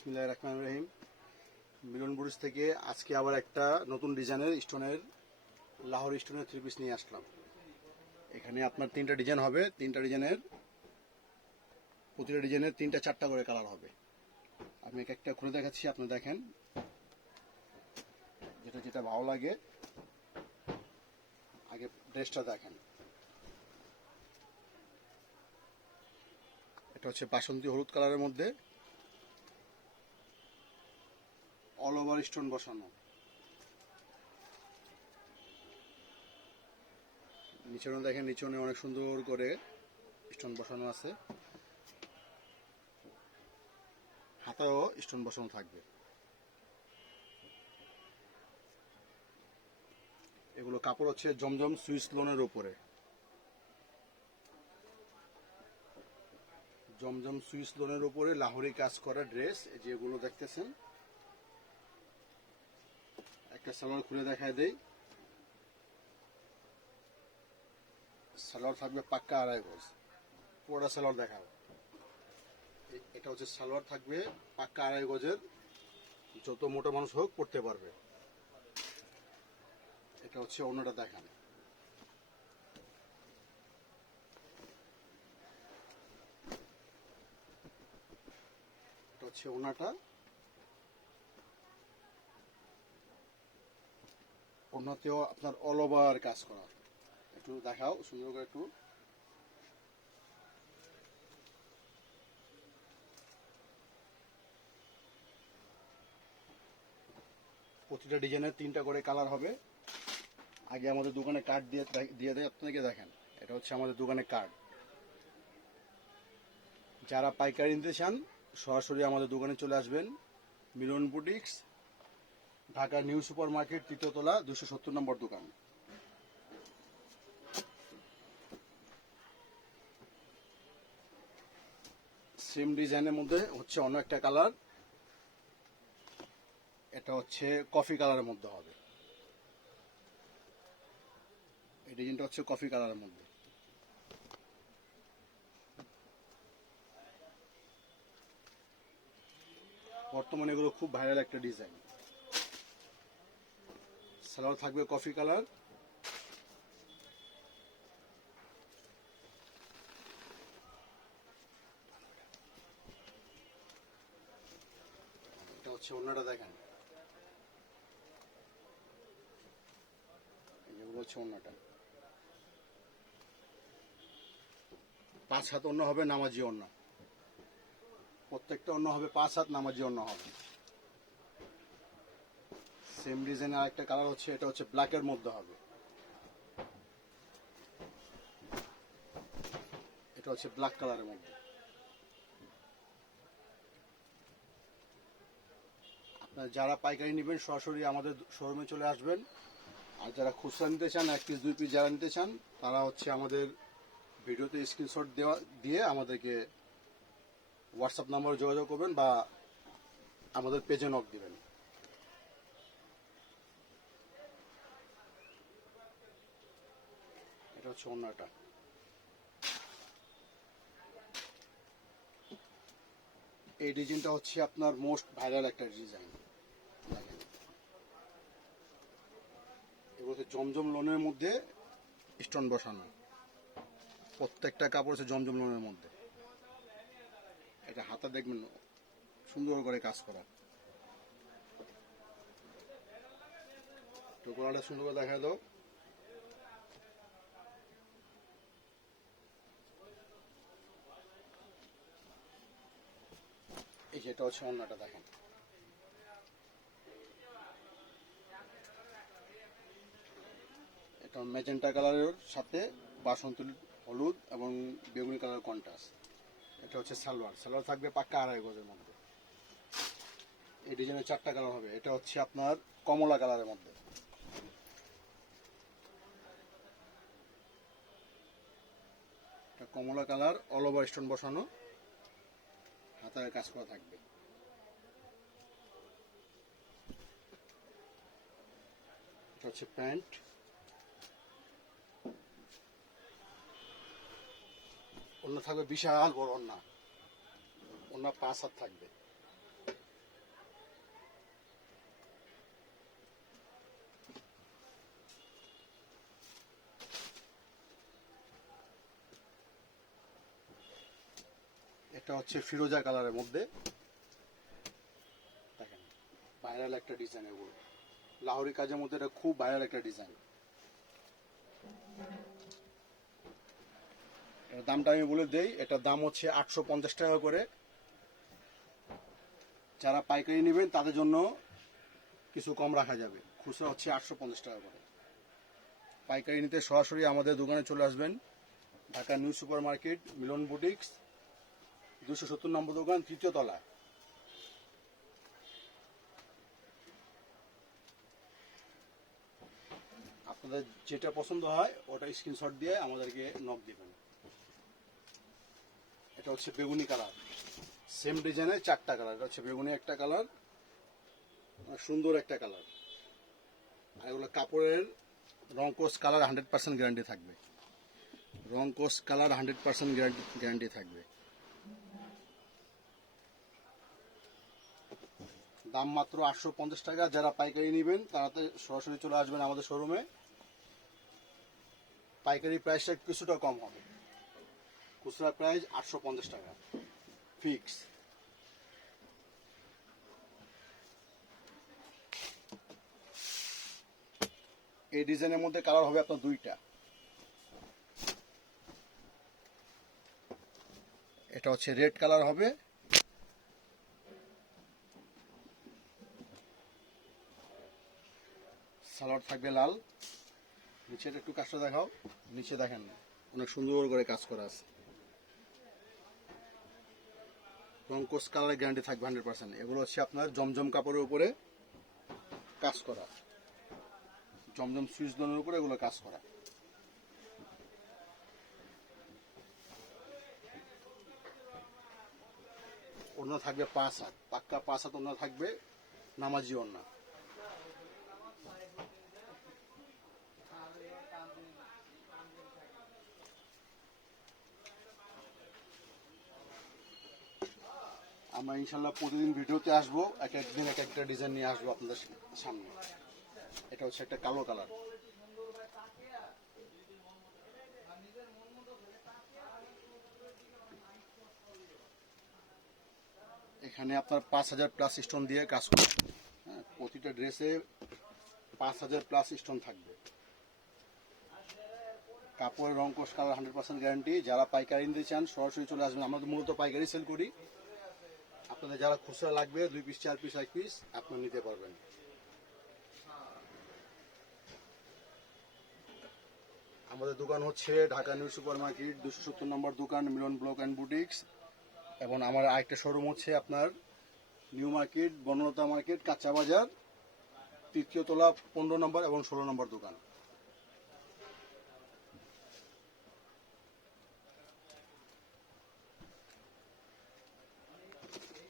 বিসমিল্লাহির রহমানির রহিম। মিলন বুটিক্স থেকে আজকে আবার একটা নতুন ডিজাইনের স্টোনের লাহোর স্টোনের থ্রি পিস নিয়ে আসলাম। এখানে আপনার তিনটা ডিজাইন হবে, প্রতিটা ডিজাইনের তিনটা চারটা করে কালার হবে। আমি এক একটা খুলে দেখাচ্ছি, আপনি দেখেন যেটা যেটা ভালো লাগে। আগে ড্রেসটা দেখেন। এটা হচ্ছে বাসন্তী হলুদ কালারের মধ্যে অল ওভার স্টোন বসানো। নিচনে দেখেন, নিচনে অনেক সুন্দর করে স্টোন বসানো আছে, হাতেও স্টোন বসানো থাকবে। এগুলো কাপড় হচ্ছে জমজম সুইস লোনের উপরে, জমজম সুইস লোনের উপরে লাহোরি কাজ করা ড্রেস যেগুলো দেখতেছেন। একটা সালোয়ার খুলে দেখায় দেই। সালোয়ার থাকবে পাক্কা আড়াই গজ, পুরোটা সালোয়ার দেখাও। এটা হচ্ছে সালোয়ার থাকবে পাক্কা আড়াই গজের, যত মোটা মানুষ হোক পড়তে পারবে। এটা হচ্ছে অন্যটা দেখান। এটা হচ্ছে ওনাটা, ওনাতেও আপনার অল ওভার কাজ করা। একটু দেখাও সুন্দর করে একটু। প্রতিটা ডিজাইনের তিনটা করে কালার হবে। আগে আমাদের দোকানে কার্ড দিয়ে দেয় আপনাকে, দেখেন এটা হচ্ছে আমাদের দোকানের কার্ড। যারা পাইকারি নিতে চান সরাসরি আমাদের দোকানে চলে আসবেন। Milan boutiques, Dhaka new super market, তৃতীয় তলা, 270 নম্বর দোকান। সেম ডিজাইনের মধ্যে হচ্ছে অন্য একটা কালার। এটা হচ্ছে কফি কালারের মধ্যে হবে। এই ডিজাইনটা হচ্ছে কফি কালারের মধ্যে। বর্তমানে এগুলো খুব ভাইরাল একটা ডিজাইন। সালোয়ার থাকবে কফি কালার, এটা হচ্ছে অন্যটা দেখেন। এগুলো হচ্ছে অন্যটা, 5 হাত অন্য হবে, নামাজি অন্য। প্রত্যেকটা অন্য হবে 5 হাত, নামাজি অন্য হবে। সেম ডিজাইনের আরেকটা কালার হচ্ছে, এটা হচ্ছে ব্ল্যাকের মধ্যে হবে। এটা হচ্ছে ব্ল্যাক কালারের মধ্যে। আপনারা যারা পাইকারি নেবেন সরাসরি আমাদের শোরুমে চলে আসবেন। আর যারা খুচরা নিতে চান, 1 পিস 2 পিস যারা নিতে চান, তারা হচ্ছে আমাদের ভিডিওতে স্ক্রিনশট দিয়ে আমাদেরকে হোয়াটসঅ্যাপ নাম্বারে যোগাযোগ করবেন বা আমাদের পেজে নক দিবেন। এটা হচ্ছে অন্যটা। এই ডিজাইনটা হচ্ছে আপনার মোস্ট ভাইরাল একটা ডিজাইন। এগুলো হচ্ছে জমজম লোনের মধ্যে স্টোন বসানো। প্রত্যেকটা কাপড় হচ্ছে জমজম লোনের মধ্যে। এটা হাতে দেখবেন সুন্দর করে কাজ করা। তো গলাটা সুন্দর করে দেখা দাও। এই যেটা হচ্ছে অন্যটা দেখেন। এটা ম্যাজেন্টা কালারের সাথে বাসন্তী হলুদ এবং বেগুনি কালার কন্ট্রাস্ট। এটা হচ্ছে সালোয়ার, সালোয়ার থাকবে পাক্কা আড়াই গজের মধ্যে। এই ডিজাইনের 4টা কালার হবে। এটা হচ্ছে আপনার কমলা কালারের মধ্যে। এটা কমলা কালার, অল ওভার স্টোন বসানো, হাতায় কাজ করা থাকবে। এটা হচ্ছে প্যান্ট। অন্য থাকবে বিশাল বড় অন্য 5 হাত থাকবে। এটা হচ্ছে ফিরোজা কালারের মধ্যে, দেখেন ভাইরাল একটা ডিজাইন, এগুলো লাহোরি কাজের মধ্যে এটা খুব ভাইরাল একটা ডিজাইন। এর দামটা আমি বলে দেই, এটার দাম হচ্ছে 850 টাকা করে। যারা পাইকারি নেবেন তাদের জন্য কিছু কম রাখা যাবে, খুচরা হচ্ছে 850 টাকা করে। পাইকারি নিতে সরাসরি আমাদের দোকানে চলে আসবেন, ঢাকা নিউ সুপার মার্কেট, মিলন বুটিক্স, 270 নম্বর দোকান, 3য় তলায়। আপনাদের যেটা পছন্দ হয় ওটা স্ক্রিনশট দিয়ে আমাদেরকে নক দিবেন। এটা হচ্ছে বেগুনি কালার, সেম ডিজাইনের 4টা কালার। এটা হচ্ছে বেগুনি একটা কালার, সুন্দর একটা কালার। আর এগুলো কাপড়ের রং কোর্স কালার 100% গ্যারান্টি থাকবে, রং কোর্স কালার 100% গ্যারান্টি থাকবে। দাম মাত্র 850 টাকা। যারা পাইকারি নেবেন তারা সরাসরি চলে আসবেন আমাদের শোরুমে। পাইকারি প্রাইসটা কিছুটা কম হবে, খুচরা প্রাইস 850 টাকা ফিক্স। এই ডিজাইনের মধ্যে কালার হবে আপনার 2টা। এটা হচ্ছে রেড কালার হবে, সালোয়ার থাকবে লাল। নিচের একটু কাজটা দেখাও, নিচে দেখেন অনেক সুন্দর করে কাজ করা আছে, রংকোস কালারের গ্যারান্টি থাকবে 100%। এগুলো হচ্ছে আপনার জমজম কাপড়ের উপরে কাজ করা, জমজম সুইচ দোনের উপরে এগুলো কাজ করা। ওড়না থাকবে 5 হাত, পাক্কা 5 হাত ওড়না থাকবে, নামাজি ওড়না। আমরা ইনশাল্লাহ প্রতিদিন ভিডিওতে আসবো, এক একদিন এক একটা ডিজাইন নিয়ে আসবো আপনাদের সামনে। এটা হচ্ছে একটা কালো কালার, এখানে আপনার 5000+ স্টোন দিয়ে কাজ করবে। হ্যাঁ, প্রতিটা ড্রেসে 5000+ স্টোন থাকবে। কাপড়ের রং কোর্স কালার 100% গ্যারান্টি। যারা পাইকারি নিতে চান সরাসরি চলে আসবেন, আমরা মূলত পাইকারি সেল করি। আপনাদের যারা খুচরা লাগবে 2 পিস 4 পিস 1 পিস আপনারা নিতে পারবেন। আমাদের দোকান হচ্ছে ঢাকা নিউ সুপার মার্কেট, 270 নম্বর দোকান, মিলন ব্লক অ্যান্ড বুটিক্স। এবং আমার আরেকটা শোরুম হচ্ছে আপনার নিউ মার্কেট, বনলতা মার্কেট, কাঁচা বাজার, 3য় তলা, 15 নম্বর এবং 16 নম্বর দোকান।